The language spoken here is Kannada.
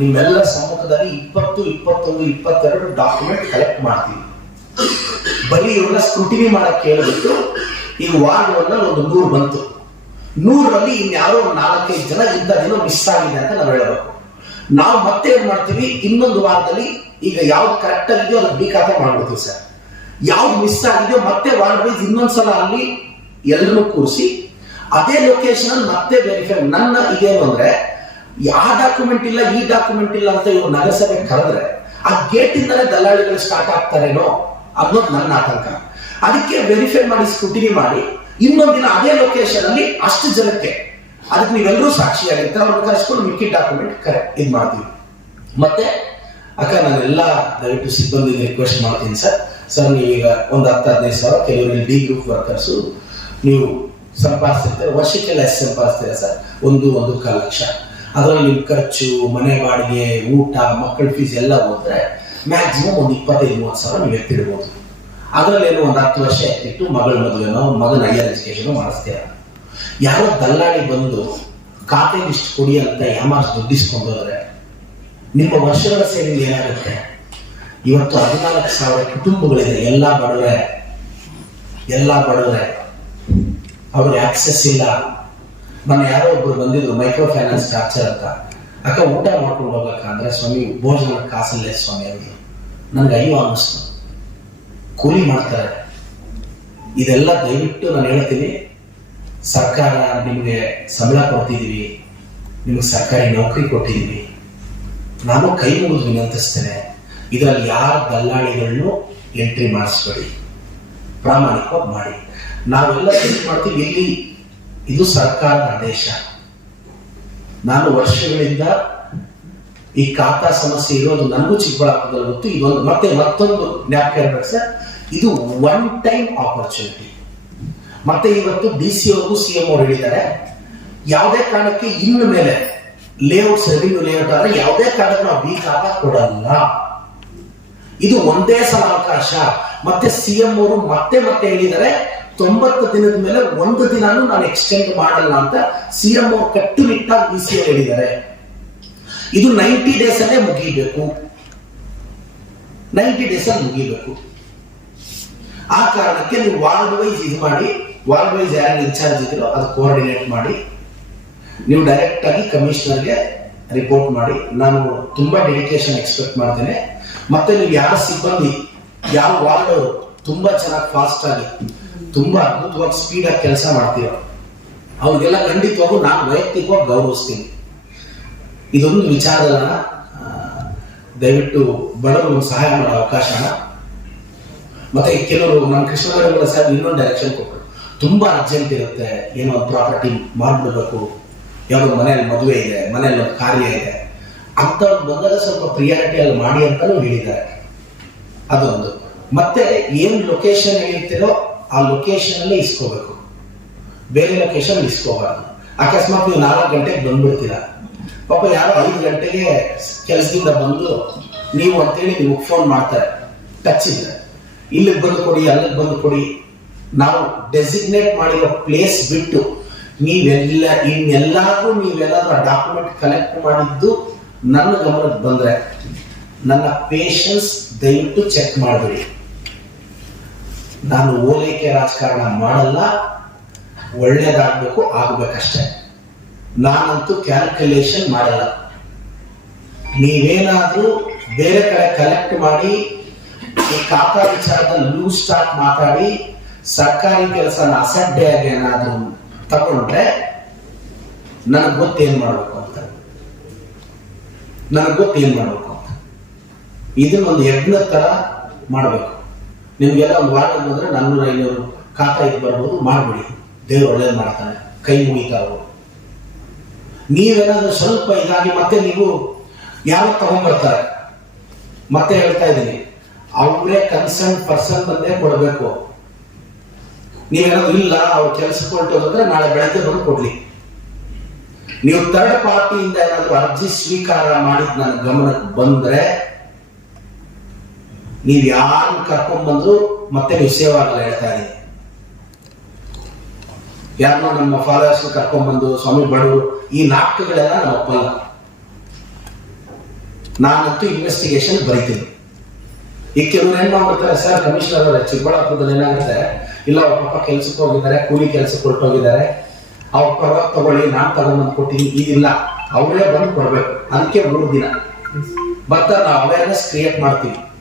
ನಿಮ್ಮೆಲ್ಲ ಸಮ್ಮುಖದಲ್ಲಿ ಇಪ್ಪತ್ತು, ಇಪ್ಪತ್ತೊಂದು, ಇಪ್ಪತ್ತೆರಡು ಡಾಕ್ಯುಮೆಂಟ್ ಕಲೆಕ್ಟ್ ಮಾಡ್ತೀವಿ. ಬರೀ ಇವ್ರನ್ನ ಸ್ಕ್ರೂಟಿನಿ ಮಾಡಕ್ ಕೇಳಬಿಟ್ಟು ಈ ವಾರ್ಡ್ ಒಂದು ನೂರು ಬಂತು. ನೂರಲ್ಲಿ ಇನ್ಯಾರೋ ನಾಲ್ಕೈದು ಜನ ಇಂಥದ್ದೇನೋ ಮಿಸ್ ಆಗಿದೆ ಅಂತ ನಾವು ಹೇಳಬೇಕು. ನಾವು ಮತ್ತೆ ಏನ್ ಮಾಡ್ತೀವಿ? ಇನ್ನೊಂದು ವಾರದಲ್ಲಿ ಈಗ ಯಾವ್ದು ಕರೆಕ್ಟ್ ಆಗಿದೆಯೋ ಅದಕ್ಕೆ ಬಿ ಖಾತೆ ಮಾಡ್ಬಿಡ್ತೀವಿ ಸರ್. ಯಾವ್ದು ಮಿಸ್ ಆಗಿದೆಯೋ ಮತ್ತೆ ವಾರ್ಡ್ ವೈಸ್ ಇನ್ನೊಂದ್ಸಲ ಅಲ್ಲಿ ಎಲ್ಲರೂ ಕೂರಿಸಿ, ಅದೇ ಲೊಕೇಶನ್ ಮತ್ತೆ ವೆರಿಫೈ ನನ್ನ ಇದೇನು ಅಂದ್ರೆ ಆ ಡಾಕ್ಯುಮೆಂಟ್ ಇಲ್ಲ, ಈ ಡಾಕ್ಯುಮೆಂಟ್ ಇಲ್ಲ ಅಂತ ಇವ್ರು ನಗರಸಭೆ ಕರೆದ್ರೆ ಆ ಗೇಟ್ ಇಂದಲೇ ದಲ್ಲಾಳಿಗಳು ಸ್ಟಾರ್ಟ್ ಆಗ್ತಾರೇನೋ ಅನ್ನೋದು ನನ್ನ ಆತಂಕ. ಅದಕ್ಕೆ ವೆರಿಫೈ ಮಾಡಿ ಸ್ಕ್ರೂಟಿನಿ ಮಾಡಿ ಇನ್ನೊಂದಿನ ಅದೇ ಲೊಕೇಶನ್ ಅಲ್ಲಿ ಅಷ್ಟು ಜನಕ್ಕೆ ಅದಕ್ಕೆ ನೀವೆಲ್ಲರೂ ಸಾಕ್ಷಿಯಾಗಿರ್ತಾರೆ ಅವ್ರನ್ನ ಕರೆಸ್ಕೊಂಡು ಮಿಕ್ಕಿ ಡಾಕ್ಯುಮೆಂಟ್ ಕರೆಕ್ಟ್ ಇದು ಮಾಡ್ತೀವಿ. ಮತ್ತೆ, ಅಕ್ಕ, ನಾನೆಲ್ಲ ದಯವಿಟ್ಟು ಸಿಬ್ಬಂದಿಗೆ ರಿಕ್ವೆಸ್ಟ್ ಮಾಡ್ತೀನಿ ಸರ್. ಸರ್, ನೀವೀಗ ಒಂದು ಹತ್ತು, ಹದಿನೈದು ಸಾವಿರ ಕೆಲವರಲ್ಲಿ ಡಿ ಗ್ರೂಪ್ ವರ್ಕರ್ಸು ನೀವು ಸಂಪಾದಿಸ್ತಿರ್ತೀರ, ವರ್ಷಕ್ಕೆಲ್ಲ ಎಷ್ಟು ಸಂಪಾದಿಸ್ತೀರಾ ಸರ್? ಒಂದು ಒಂದು ಕಾಲು ಲಕ್ಷ. ಅದರಲ್ಲಿ ಖರ್ಚು, ಮನೆ ಬಾಡಿಗೆ, ಊಟ, ಮಕ್ಕಳ ಫೀಸ್ ಎಲ್ಲ ಹೋದ್ರೆ ಮ್ಯಾಕ್ಸಿಮಮ್ ಒಂದು ಇಪ್ಪತ್ತೈದು, ಮೂವತ್ತು ಸಾವಿರ ನೀವು ಎತ್ತಿಡ್ಬೋದು. ಅದರಲ್ಲಿ ಏನೋ ಒಂದು ಹತ್ತು ವರ್ಷ ಎತ್ತಿಟ್ಟು ಮಗಳ ಮದುವೆನೋ ಮಗನ ಹೈಯರ್ ಎಜುಕೇಶನ್ ಮಾಡಿಸ್ತೀರ. ಯಾರೋ ದಲ್ಲಾಳಿ ಬಂದು ಖಾತೆಗೆ ಇಷ್ಟು ಕೊಡಿ ಅಂತ ಯಾಮಾರ್ಸ್ ದುಡ್ಡಿಸ್ಕೊಂಡು ಹೋದ್ರೆ ನಿಮ್ಮ ವರ್ಷಗಳ ಸೇವೆಗೆ ಏನಾಗುತ್ತೆ? ಇವತ್ತು ಹದಿನಾಲ್ಕು ಸಾವಿರ ಕುಟುಂಬಗಳಿದೆ, ಎಲ್ಲ ಬಡವರೆ. ಎಲ್ಲ ಬಡವರೆ. ಅವ್ರಿಗೆ ಆಕ್ಸೆಸ್ ಇಲ್ಲ. ಮೊನ್ನೆ ಯಾರೋ ಒಬ್ರು ಬಂದಿದ್ರು ಮೈಕ್ರೋ ಫೈನಾನ್ಸ್ ಚಾರ್ಜರ್ ಅಂತ. ಅಕ್ಕ, ಊಟ ಮಾಡ್ಕೊಂಡು ಹೋಗ್ಬೇಕಂದ್ರೆ ಸ್ವಾಮಿ, ಭೋಜನ ಕಾಸಲ್ಲೇ ಸ್ವಾಮಿ ಅವರು. ನನ್ಗೆ ಅಯ್ಯೋ ಅನ್ನಿಸ್ತು. ಕೂಲಿ ಮಾಡ್ತಾರೆ. ಇದೆಲ್ಲ ದಯವಿಟ್ಟು ನಾನು ಹೇಳ್ತೀನಿ. ಸರ್ಕಾರ ನಿಮಗೆ ಸಂಬಳ ಕೊಡ್ತಿದ್ದೀವಿ ನಿಮಗೆ ಸರ್ಕಾರಿ ನೌಕರಿ ಕೊಟ್ಟಿದ್ದೀವಿ ನಾನು ಕೈ ಮುಗಿದು ವಿನಂತಿಸ್ತೇನೆ. ಇದರಲ್ಲಿ ಯಾರ ದಲ್ಲಾಳಿಗಳನ್ನು ಎಂಟ್ರಿ ಮಾಡಿಸ್ಬೇಡಿ. ಪ್ರಾಮಾಣಿಕವಾಗಿ ಮಾಡಿ. ನಾವೆಲ್ಲ ಮಾಡ್ತೀವಿ? ಇಲ್ಲಿ ಇದು ಸರ್ಕಾರದ ಆದೇಶ. ನಾನು ವರ್ಷಗಳಿಂದ ಈ ಖಾತಾ ಸಮಸ್ಯೆ ಇರೋದು ನನಗೂ ಚಿಕ್ಕಬಳ್ಳಾಪುರದಲ್ಲಿ ಗೊತ್ತು. ಇದೊಂದು ಮತ್ತೆ ಮತ್ತೊಂದು ಜ್ಞಾಪಕ ಇರ್ಬೇಕು ಸರ್. ಇದು ಒನ್ ಟೈಮ್ ಆಪರ್ಚುನಿಟಿ ಮತ್ತೆ ಇವತ್ತು ಡಿ ಸಿ ಅವ್ರಿಗೂ ಸಿ ಎಂ ಅವ್ರು ಹೇಳಿದ್ದಾರೆ. ಯಾವುದೇ ಕಾರಣಕ್ಕೆ ಇನ್ನು ಮೇಲೆ ಲೇಔಟ್ ರೆವಿನ್ಯೂ ಲೇಔಟ್ ಆದರೆ ಯಾವುದೇ ಕಾರಣಕ್ಕೆ ನಾವು ಬಿ ಖಾತಾ ಕೊಡಲ್ಲ. ಇದು ಒಂದೇ ಸಲ ಅವಕಾಶ ಮತ್ತೆ ಸಿ ಎಂ ಅವರು ಮತ್ತೆ ಮತ್ತೆ ಹೇಳಿದ್ದಾರೆ, ತೊಂಬತ್ತು ದಿನದ ಮೇಲೆ ಒಂದು ದಿನಾನು ನಾನು ಎಕ್ಸ್ಟೆಂಡ್ ಮಾಡಲ್ಲ ಅಂತ ಸಿ ಎಂ ಅವರು ಕಟ್ಟುನಿಟ್ಟಾಗಿ ಬಿ ಹೇಳಿದ್ದಾರೆ. ಇದು ನೈಂಟಿ ಡೇಸ್ ಅಲ್ಲೇ ಮುಗಿಬೇಕು. ನೈಂಟಿ ಡೇಸ್ ಅಲ್ಲಿ ಮುಗಿಬೇಕು. ಆ ಕಾರಣಕ್ಕೆ ನೀವು ವಾರ್ಡ್ ವೈಸ್ ಇದು ಮಾಡಿ ವಾರ್ಡ್ ವೈಸ್ ಯಾರು ಇನ್ಚಾರ್ಜ್ ಇದ್ರು ಅದು ಕೋಆರ್ಡಿನೇಟ್ ಮಾಡಿ, ನೀವು ಡೈರೆಕ್ಟ್ ಆಗಿ ಕಮಿಷನರ್ಗೆ ರಿಪೋರ್ಟ್ ಮಾಡಿ. ನಾನು ತುಂಬಾ ಡೆಡಿಕೇಶನ್ ಎಕ್ಸ್ಪೆಕ್ಟ್ ಮಾಡ್ತೇನೆ. ಮತ್ತೆ ನೀವು ಯಾರ ಸಿಬ್ಬಂದಿ ಯಾವ ವಾರ್ಡ್ ತುಂಬಾ ಚೆನ್ನಾಗಿ ಫಾಸ್ಟ್ ಆಗಿ, ತುಂಬಾ ಅದ್ಭುತವಾಗಿ ಸ್ಪೀಡ್ ಆಗಿ ಕೆಲಸ ಮಾಡ್ತೀರೋ, ಅವ್ರಿಗೆಲ್ಲ ಖಂಡಿತವಾಗೂ ನಾನು ವೈಯಕ್ತಿಕವಾಗಿ ಗೌರವಿಸ್ತೀನಿ. ಇದೊಂದು ವಿಚಾರದಲ್ಲ ದಯವಿಟ್ಟು ಬಡವರು ಸಹಾಯ ಮಾಡೋ ಅವಕಾಶ. ಮತ್ತೆ ಕೆಲವರು ನಮ್ಮ ಕೃಷ್ಣಗೌಡ ಸಾಹೇಬ್ ಇನ್ನೊಂದು ಡೈರೆಕ್ಷನ್ ಕೊಟ್ಟರು ತುಂಬಾ ಅರ್ಜೆಂಟ್ ಇರುತ್ತೆ, ಏನೋ ಒಂದು ಪ್ರಾಪರ್ಟಿ ಮಾಡ್ಬಿಡ್ಬೇಕು ಯಾವುದೋ ಮನೆಯಲ್ಲಿ ಮದುವೆ ಇದೆ, ಮನೆಯಲ್ಲಿ ಒಂದು ಕಾರ್ಯ ಇದೆ. ಅಂಥವ್ರು ಬಂದಾಗ ಸ್ವಲ್ಪ ಪ್ರಿಯಾರಿಟಿ ಅಲ್ಲಿ ಮಾಡಿ ಅಂತಲೂ ಹೇಳಿದ್ದಾರೆ. ಅದೊಂದು. ಮತ್ತೆ ಏನು ಲೊಕೇಶನ್ ಹೇಳ್ತೀರೋ ಆ ಲೊಕೇಶನ್ ಅಲ್ಲೇ ಇಸ್ಕೋಬೇಕು. ಬೇರೆ ಲೊಕೇಶನ್ ಇಸ್ಕೋಬಾರ್ದು. ಅಕಸ್ಮಾತ್ ನೀವು ನಾಲ್ಕು ಗಂಟೆಗೆ ಬಂದ್ಬಿಡ್ತೀರಾ. ಪಾಪ ಯಾರೋ ಐದು ಗಂಟೆಗೆ ಕೆಲಸದಿಂದ ಬಂದು ನೀವು ಅಂತೇಳಿ ನಿಮಗೆ ಫೋನ್ ಮಾಡ್ತಾರೆ. ಟಚ್ ಇದ್ರೆ ಇಲ್ಲಿಗೆ ಬಂದು ಕೊಡಿ, ಅಲ್ಲಿಗೆ ಬಂದು ಕೊಡಿ. ನಾವು ಡೆಸಿಗ್ನೇಟ್ ಮಾಡಿರೋ ಪ್ಲೇಸ್ ಬಿಟ್ಟು ನೀವೆಲ್ಲ, ಇನ್ನೆಲ್ಲಾದ್ರೂ ನೀವೆಲ್ಲಾದ್ರೂ ಡಾಕ್ಯುಮೆಂಟ್ ಕಲೆಕ್ಟ್ ಮಾಡಿದ್ದು ನನ್ನ ಗಮನಕ್ಕೆ ಬಂದ್ರೆ ನನ್ನ ಪೇಷನ್ಸ್ ದಯವಿಟ್ಟು ಚೆಕ್ ಮಾಡಿದ್ರಿ ನಾನು ಓಲೈಕೆ ರಾಜಕಾರಣ ಮಾಡಲ್ಲ, ಒಳ್ಳೇದಾಗಬೇಕು, ಆಗ್ಬೇಕಷ್ಟೇ. ನಾನಂತೂ ಕ್ಯಾಲ್ಕುಲೇಷನ್ ಮಾಡಲ್ಲ. ನೀವೇನಾದ್ರೂ ಬೇರೆ ಕಡೆ ಕಲೆಕ್ಟ್ ಮಾಡಿ, ಈ ಖಾತಾ ವಿಚಾರದಲ್ಲಿ ಲೂಸ್ ಸ್ಟಾಕ್ ಮಾತಾಡಿ, ಸರ್ಕಾರಿ ಕೆಲಸನ ಅಸಡ್ಡೆಯಾಗಿ ಏನಾದ್ರೂ ತಗೊಂಡ್ರೆ, ನನಗೆ ಗೊತ್ತೇನ್ ಮಾಡ್ಬೇಕು ಅಂತ. ನನಗೆ ಕ್ಲೀನ್ ಮಾಡ್ಬೇಕು ಅಂತ. ಇದನ್ನ ಒಂದು ಯಜ್ಞ ತರ ಮಾಡಬೇಕು. ನಿಮ್ಗೆಲ್ಲ ಒಂದು ವಾರ ಬಂದ್ರೆ ನಾನ್ನೂರ ಐನೂರು ಖಾತಾ ಇದು ಬರ್ಬೋದು, ಮಾಡ್ಬಿಡಿ. ದೇವ್ರು ಒಳ್ಳೇದು ಮಾಡ್ತಾನೆ. ಕೈ ಮುಗಿತಾವು ನೀವೇನಾದ್ರೂ ಸ್ವಲ್ಪ ಇದಾಗಿ ಮತ್ತೆ ನೀವು ಯಾರು ತಗೊಂಡ್ಬರ್ತಾರೆ? ಮತ್ತೆ ಹೇಳ್ತಾ ಇದ್ದೀನಿ. ಅವರೇ ಕನ್ಸರ್ನ್ ಪರ್ಸನ್ ಬಂದೇ ಕೊಡಬೇಕು. ನೀವೇನಾದ್ರು ಇಲ್ಲ, ಅವ್ರ ಕೆಲಸಕ್ಕೆ ಅಂದ್ರೆ ನಾಳೆ ಬೆಳಗ್ಗೆ ಬಂದು ಕೊಡ್ಲಿ. ನೀವು ಥರ್ಡ್ ಪಾರ್ಟಿಯಿಂದ ಏನಾದರೂ ಅರ್ಜಿ ಸ್ವೀಕಾರ ಮಾಡಿದ ನನ್ನ ಗಮನಕ್ಕೆ ಬಂದ್ರೆ ನೀವು ಯಾರು ಕರ್ಕೊಂಡ್ ಬಂದ್ರು ಮತ್ತೆ ನೀವು ಆಗಲ್ಲ ಹೇಳ್ತಾ ಇದ್ದೀನಿ. ಯಾರನ್ನೋ ನಮ್ಮ ಫಾಲೋವರ್ಸ್ ಕರ್ಕೊಂಡ್ ಬಂದು ಸ್ವಾಮಿ ಬಡವರು, ಈ ನಾಟಕಗಳೆಲ್ಲ ನಾನು ಒಪ್ಪಲ್ಲ. ನಾನಂತೂ ಇನ್ವೆಸ್ಟಿಗೇಷನ್ ಬರಿತೀನಿ. ಈ ಕೆಲವ್ರು ಏನ್ ಮಾಡ್ಬಿಡ್ತಾರೆ ಸರ್ ಕಮಿಷನರ್ ಚಿಕ್ಕಬಳ್ಳಾಪುರದಲ್ಲಿ ಏನಾಗುತ್ತೆ? ಇಲ್ಲ ಪಾಪ ಕೆಲ್ಸಕ್ಕೆ ಹೋಗಿದ್ದಾರೆ, ಕೂಲಿ ಕೆಲಸಕ್ಕೆ ಹೊರಟೋಗಿದ್ದಾರೆ. ಅವ್ರ ತಗೊಳ್ಳಿ ನಾನ್ ತಗೊಂಡ್ಬಂದು ಕೊಟ್ಟಿನಿ ಇದಿಲ್ಲ ಅವರೇ ಬಂದು ಕೊಡ್ಬೇಕು. ಅದಕ್ಕೆ ಮೂರು ದಿನ. ಭತ್ತ ನಾವು ಅವೇರ್ನೆಸ್ ಕ್ರಿಯೇಟ್ ಮಾಡ್ತೀವಿ.